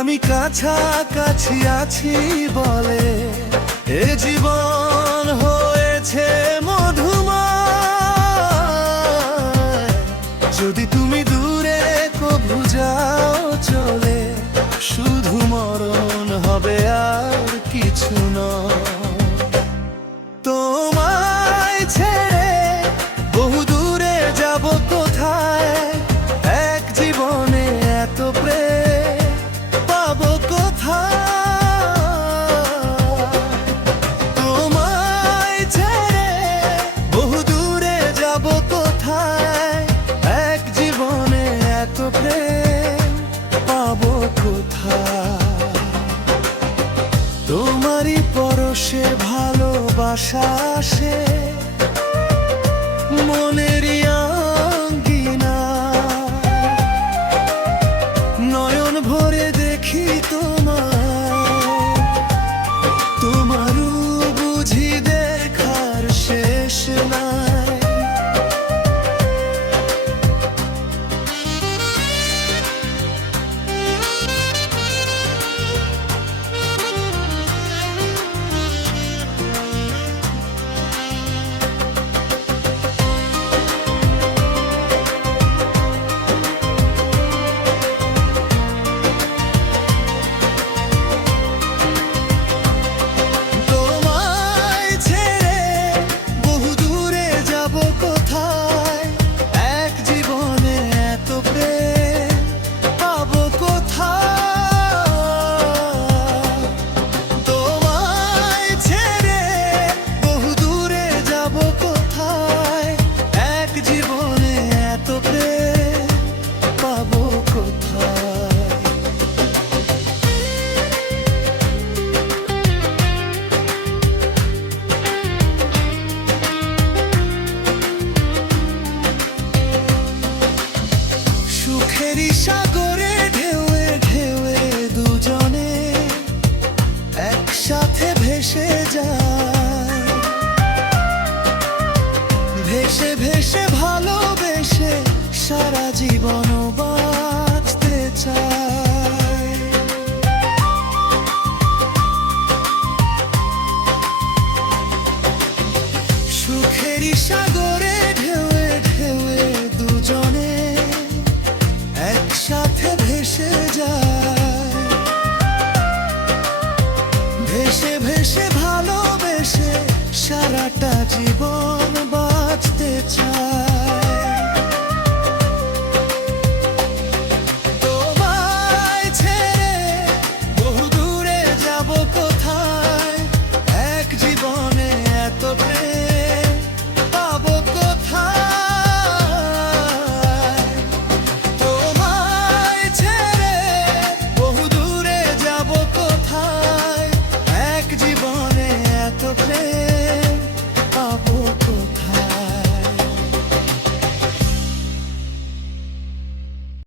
আমি কাছাকাছি আছি বলে এ জীবন হয়েছে মধুময়। যদি তুমি দূরে কভু যাও চলে, শুধু মরণ হবে আর কিছু নয়। তোমায় ছেড়ে বহু দূরে যাব কোথায়, এক জীবনে এত প্রেম পাবো কোথায়। তোমায় ছেড়ে বহু দূরে যাব কোথায়, এক জীবনে এত প্রেম পাবো কোথায়। তোমারই পরশে ভালোবাসা আসে মনেরই আঙ্গিনা, নয়ন ভরে দেখি তোমারও বুঝি দেখার শেষ নাই। সুখেরই সাগরে ঢেউয়ে ঢেউয়ে দুজনে একসাথে ভেসে যায়, ভেসে ভেসে ভালোবেসে সারা জীবন বাঁচতে চায়। সুখেরই সাগরে ঢেউয়ে ঢেউয়ে দুজনে একসাথে ভেসে যায়, ভেসে ভেসে ভালোবেসে সারাটা জীবন